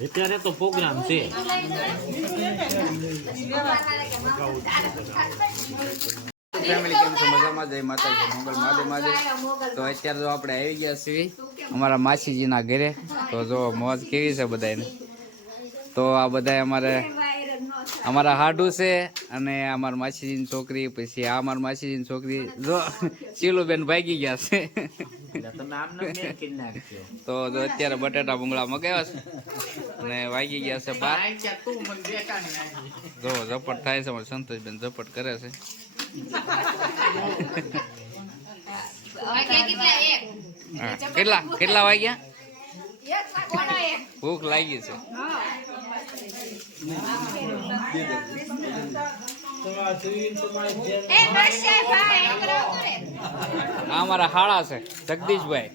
અત્યારે તો પ્રોગ્રામ છે. ફેમિલી કેમ છો? મજામાં? જય માતાજી. મંગલ મહાદેવ મહાદેવ. તો અત્યારે જો આપણે આવી ગયા છીએ અમારા માસીજીના ઘરે. તો જો મોજ કેવી છે બધાને તો આ બધા અમારે અમારા હાડુ છે અને અમારા માસીજીની છોકરી પછી આ અમારા માસીજીની છોકરી. જો શીલુબેન ભાગી ગયા છે. તો જો અત્યારે બટેટા ભૂંગળા મગાવ્યા છે. અને વાગી ગયા છે બાર. તું મને બેટા ને નાખી. જો ઝપટ થાય છે અમારે સંતોષબેન ઝપટ કરે છે. હા. કેટલા કેટલા વાગ્યા? ભૂખ લાગી છે. આ અમારા હાળા છે જગદીશભાઈ.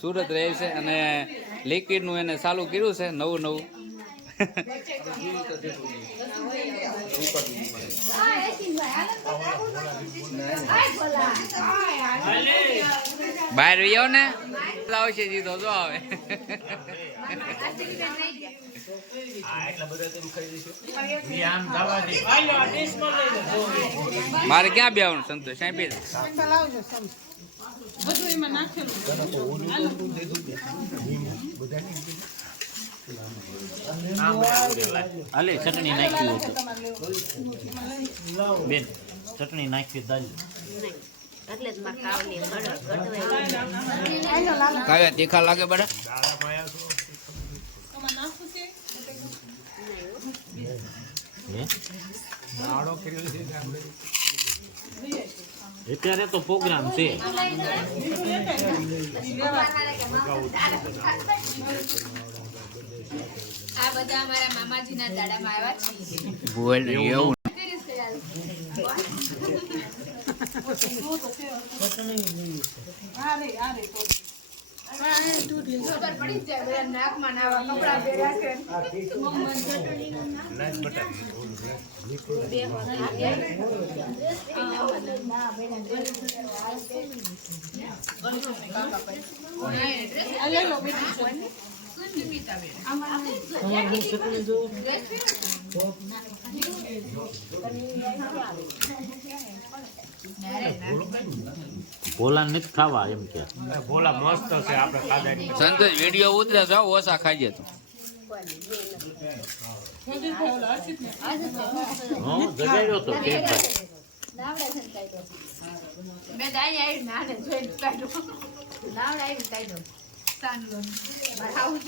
સુરત રહે છે અને લિક્વિડનું એને ચાલુ કર્યું છે, નવું નવું. બહાર રહ્યો ને? આવશે જીતો જો આવે. મારે ક્યાં બેવાનું સંતોષ? સાહેબ હાલે ચટણી નાખી બેન ચટણી નાખી દાલ કાવ્યા તીખા લાગે બડા? અત્યારે તો પ્રોગ્રામ છે. આ બધા અમારા મામાજીના દાડામાં આવ્યા છે બોલ એવું ખબર રે આ રે બધા નાકમાં નાવા કપડાં પહેર્યા છે ભોલા નથી ખાવા એમ કે. ભોલા મસ્ત છે આપણે ખાધા સંતોષ વિડિયો ઉતરે છે ઓછા ખાઈએ તો હું જગાડ્યો તો કે આવું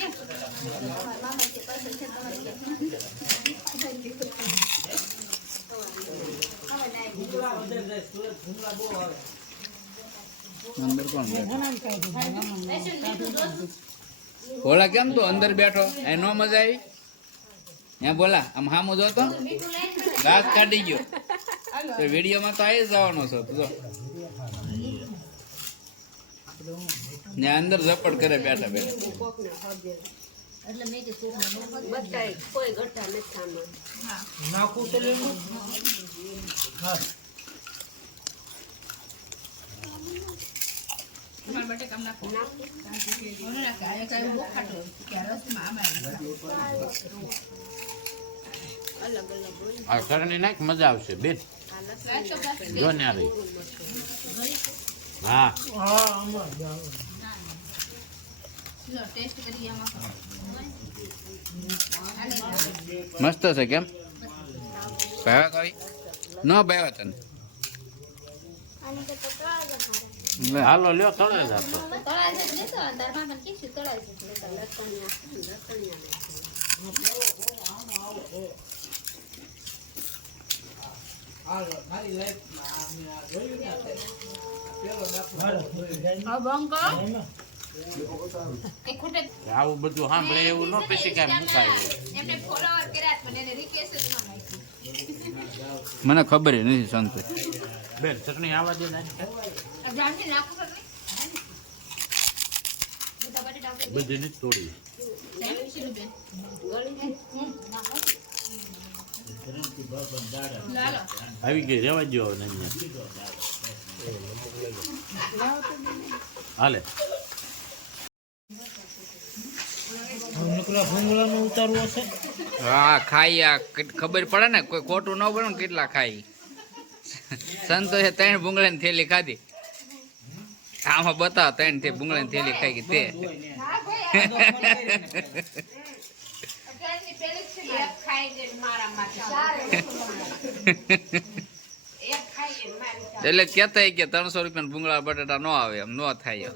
અંદર કોણ કેમ તું અંદર બેઠો? એ નો મજા આવી? હે બોલા આમ હામો જોતો દાંત કાઢી ગયો. તો વિડીયોમાં તો આવી જ જવાનો છો તું ને અંદર ઝપડ કરે બેઠા બેઠા. બધા કોઈ ઘટા નથી ખામાં તમારા બટેકામ નાખો. નાખે. આ બહુ ખાટું અલગ અલગ નાખ મજા આવશે. બેન. જો ને હા. મસ્ત છે કેમ? ભાવ્યા કવિ ન ભાવ્યા તને. હાલો લ્યો તળે જ આપો તળાય છે ને તો. અંધારમાં પણ કીધું તળાય છે એટલે તો લસણિયા લસણિયા એ ખૂટે આવું બધું સાંભળે એવું ન પછી કાંઈ મુકાય. એવું. એમને ફોલોવર કર્યા જ પણ એને રિક્વેસ્ટ બધાને તોડી આવી ગઈ રેવા જો હવે હાલે. ઉતારવો છે હા ખાઈ આ. ખબર પડે ને કોઈ ખોટું ન પડે ને કેટલા ખાઈ. સંતોષે ત્રણ ભૂંગળા ભૂંગળાની થેલી ખાધી. આમાં બતાવ, ત્રણ તે બુંગળા થેલી ખાઈ ગઈ તે. એટલે કેતા કે ત્રણસો રૂપિયા બુંગળા બટાટા નો આવે, એમ ન થાય